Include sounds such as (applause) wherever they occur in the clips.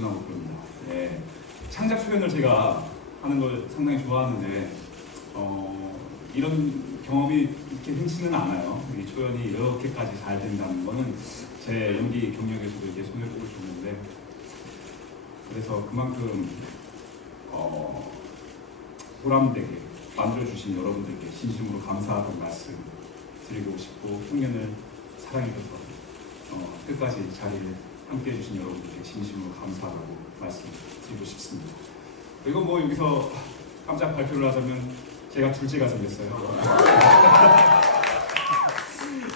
전하고 그럽니다. 네. 창작 표현을 제가 하는 걸 상당히 좋아하는데 어, 이런 경험이 이렇게 흔치는 않아요. 이 초연이 이렇게까지 잘 된다는 거는 제 연기 경력에서도 이렇게 손을 꼽을 줬는데 그래서 그만큼 어, 보람되게 만들어주신 여러분들께 진심으로 감사하다는 말씀 드리고 싶고 풍년을 사랑해줘서 어, 끝까지 자리를 함께 해주신 여러분들께 진심으로 감사하다고 말씀드리고 싶습니다. 그리고 뭐 여기서 깜짝 발표를 하자면 제가 둘째가 생겼어요. (laughs)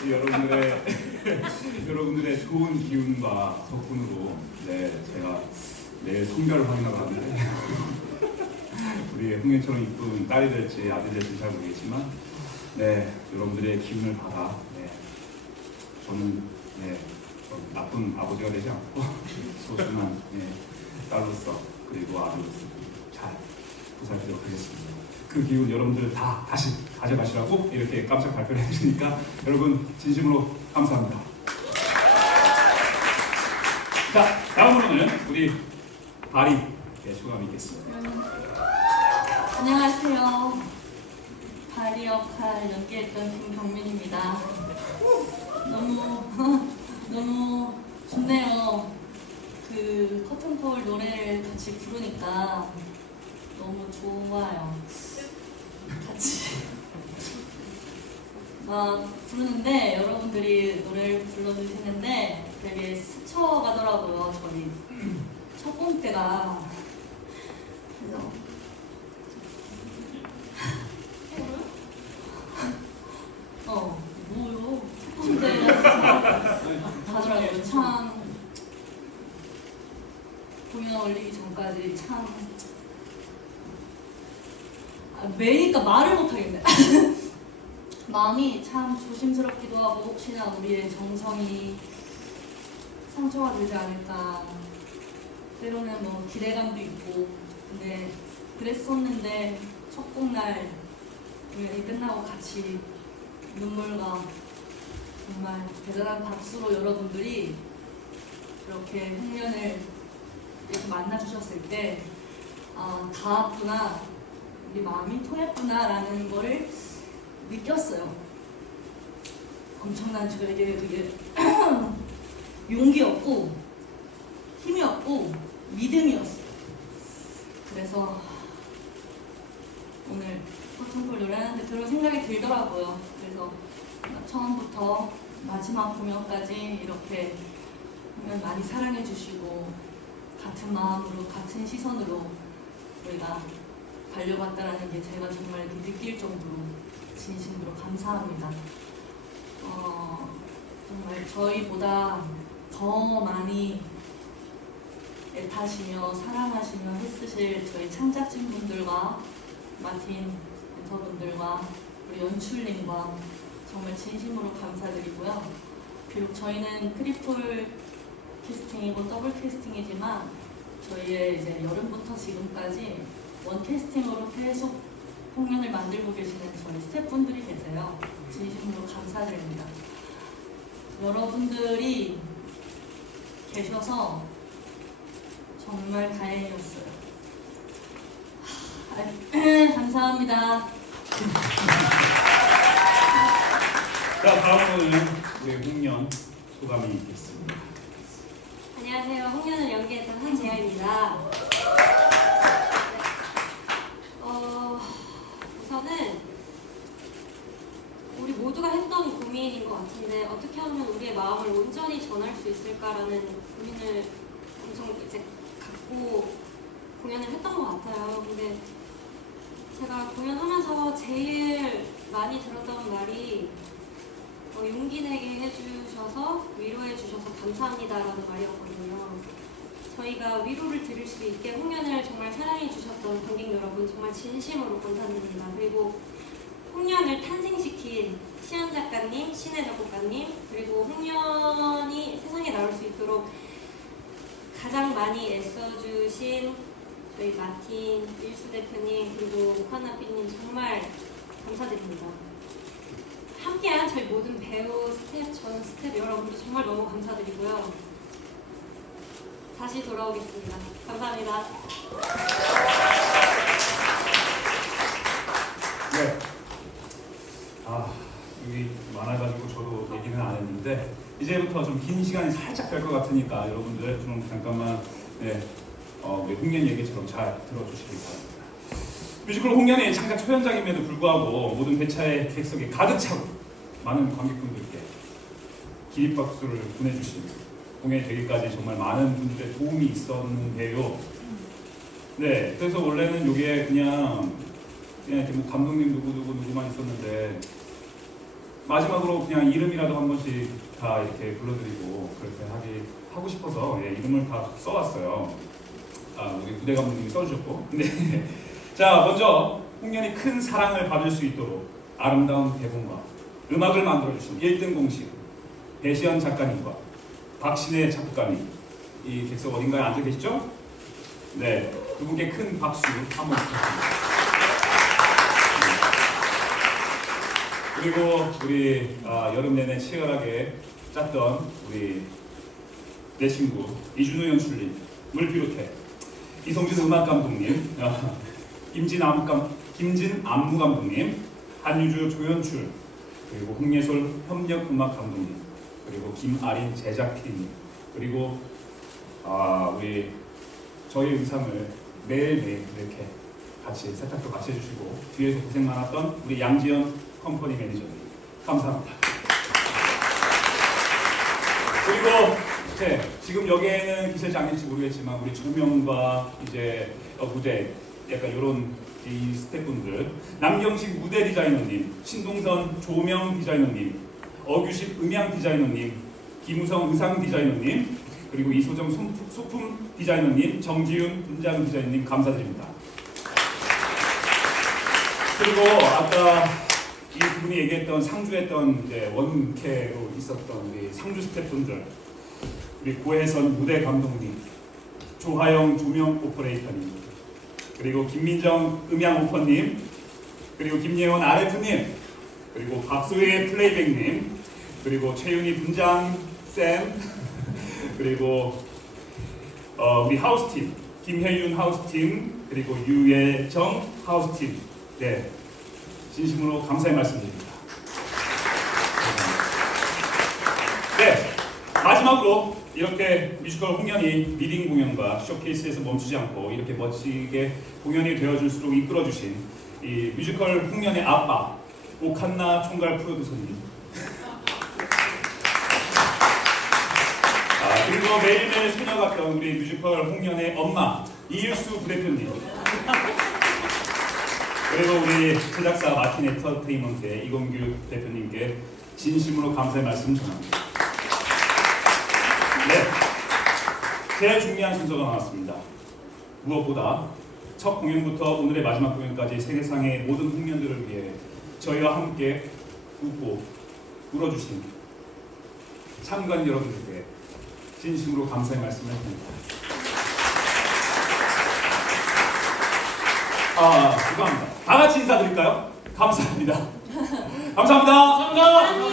이 여러분들의 (laughs) 여러분들의 좋은 기운과 덕분으로 네 제가 내일 성별을 확인하러 갔는데 우리 흥민처럼 이쁜 딸이 될지 아들이 될지 잘 모르겠지만 네 여러분들의 기운을 받아 네 저는 네좀 나쁜 아버지가 되지 않고 (laughs) 소중한 네, 딸로서 그리고 아들로서 잘 보살피도록 하겠습니다. 그 기운 여러분들 다 다시 가져가시라고 이렇게 깜짝 발표를 해주시니까 여러분 진심으로 감사합니다. 자 다음으로는 우리 바리 의 소감이 있겠습니다. 안녕하세요. 바리 역할 연기했던 김경민입니다. 너무 (laughs) 너무 좋네요. 그 커튼콜 노래를 같이 부르니까 너무 좋아요. 같이 (laughs) 막 부르는데 여러분들이 노래를 불러주시는데 되게 스쳐가더라고요. 저희 첫 공 때가 그래서 어, 뭐요? 근데 가더라고요. 참 공연 올리기 전까지 참 아, 매니까 말을 못하겠네. (laughs) 마음이 참 조심스럽기도 하고 혹시나 우리의 정성이 상처가 되지 않을까. 때로는 뭐 기대감도 있고 근데 그랬었는데 첫 곡 날 공연이 끝나고 같이 눈물과 정말 대단한 박수로 여러분들이 이렇게 흉년을 이렇게 만나주셨을 때 아, 닿았구나 우리 마음이 통했구나 라는 거를 느꼈어요 엄청난 저에게 그게 용기였고 힘이었고 믿음이었어요 그래서 오늘 커튼콜 노래하는데 그런 생각이 들더라고요. 그래서 처음부터 마지막 공연까지 이렇게 많이 사랑해 주시고 같은 마음으로 같은 시선으로 우리가 달려갔다라는 게 제가 정말 느낄 정도로 진심으로 감사합니다. 어, 정말 저희보다 더 많이 애타시며 사랑하시며 했으실 저희 창작진 분들과 마틴 멘터분들과 우리 연출님과 정말 진심으로 감사드리고요. 비록 저희는 트리플 캐스팅이고 더블 캐스팅이지만 저희의 이제 여름부터 지금까지 원 캐스팅으로 계속 공연을 만들고 계시는 저희 스태프분들이 계세요. 진심으로 감사드립니다. 여러분들이 계셔서 정말 다행이었어요. 하, (laughs) 감사합니다. 자 다음으로는 우리 홍년 소감이 있겠습니다. 안녕하세요. 홍련을 연기했던 한재현입니다. 어, 우선은 우리 모두가 했던 고민인 것 같은데 어떻게 하면 우리의 마음을 온전히 전할 수 있을까라는 고민을 엄청 이제 갖고 공연을 했던 것 같아요. 근데 제가 공연하면서 제일 많이 들었던 말이 어, 용기 내게 해주셔서 위로해 주셔서 감사합니다라는 말이었거든요. 저희가 위로를 드릴 수 있게 홍련을 정말 사랑해 주셨던 관객 여러분 정말 진심으로 감사드립니다. 그리고 홍련을 탄생시킨 시안 작가님, 신혜 작곡가님 그리고 홍련이 세상에 나올 수 있도록 가장 많이 애써주신 저희 마틴, 일수 대표님 그리고 오카나 피님 정말 감사드립니다. 함께한 저희 모든 배우, 스텝, 전 스텝 여러분들 정말 너무 감사드리고요. 다시 돌아오겠습니다. 감사합니다. 네. 아, 일이 많아가지고 저도 얘기는 안 했는데 이제부터 좀 긴 시간이 살짝 될 것 같으니까 여러분들 좀 잠깐만 네, 어, 홍련 얘기처럼 잘 들어주시기 바랍니다. 뮤지컬 홍련의 창작 초연장임에도 불구하고 모든 회차의 객석에 가득 차고 많은 관객분들께 기립박수를 보내주신 공연이 되기까지 정말 많은 분들의 도움이 있었는데요. 네, 그래서 원래는 이게 그냥 그냥 뭐 감독님 누구 누구 누구만 있었는데 마지막으로 그냥 이름이라도 한 번씩 다 이렇게 불러드리고 그렇게 하기 하고 싶어서 예, 이름을 다 써왔어요. 아 우리 부대 감독님이 써주셨고. (laughs) 네. 자 먼저 홍련이 큰 사랑을 받을 수 있도록 아름다운 대본과 음악을 만들어주신 1등 공식 배시연 작가님과 박신혜 작가님 이 객석 어딘가에 앉아 계시죠? 네, 두 분께 큰 박수 한번 부탁드립니다. 그리고 우리 아, 여름 내내 치열하게 짰던 우리 내 친구 이준호 연출님을 비롯해 이성준 음악 감독님, 아, 김진 안무 감 김진 안무 감독님, 한유주 조연출 그리고 홍예솔 협력 음악 감독님 그리고 김아린 제작 팀 그리고 아, 우리 저희 의상을 매일매일 이렇게 같이 세탁도 같이 해주시고 뒤에서 고생 많았던 우리 양지연 컴퍼니 매니저님 감사합니다. 그리고 네, 지금 여기에는 않을지 모르겠지만 우리 조명과 이제 어, 무대 약간 이런 이 스태프분들 남경식 무대 디자이너님, 신동선 조명 디자이너님, 어규식 음향 디자이너님, 김우성 의상 디자이너님, 그리고 이소정 소품, 디자이너님, 정지윤 분장 디자이너님 감사드립니다. 그리고 아까 이두 분이 얘기했던 상주했던 이제 원캐로 있었던 우리 상주 스태프분들, 우리 고혜선 무대 감독님, 조하영 조명 오퍼레이터님, 그리고 김민정 음향 오퍼님, 그리고 김예원 RF님, 그리고 박소혜 플레이백님, 그리고 최윤희 분장 쌤, (laughs) 그리고 어, 우리 하우스팀 김혜윤 하우스팀 그리고 유예정 하우스팀 네 진심으로 감사의 말씀드립니다. 네 마지막으로 이렇게 뮤지컬 홍연이 리딩 공연과 쇼케이스에서 멈추지 않고 이렇게 멋지게 공연이 되어줄수록 이끌어주신 이 뮤지컬 홍연의 아빠 오칸나 총괄 프로듀서님 아, 그리고 매일매일 소녀 같던 우리 뮤지컬 홍련의 엄마 이일수 부대표님 그리고 우리 제작사 마틴 엔터테인먼트의 이건규 대표님께 진심으로 감사의 말씀 전합니다. 네, 제일 중요한 순서가 나왔습니다. 무엇보다 첫 공연부터 오늘의 마지막 공연까지 세계상의 모든 홍련들을 위해 저희와 함께 웃고 울어주신 참관 여러분들께 진심으로 감사의 말씀을 드립니다. 아, 죄송합니다. 다 같이 인사드릴까요? 감사합니다. 감사합니다. 감사합니다.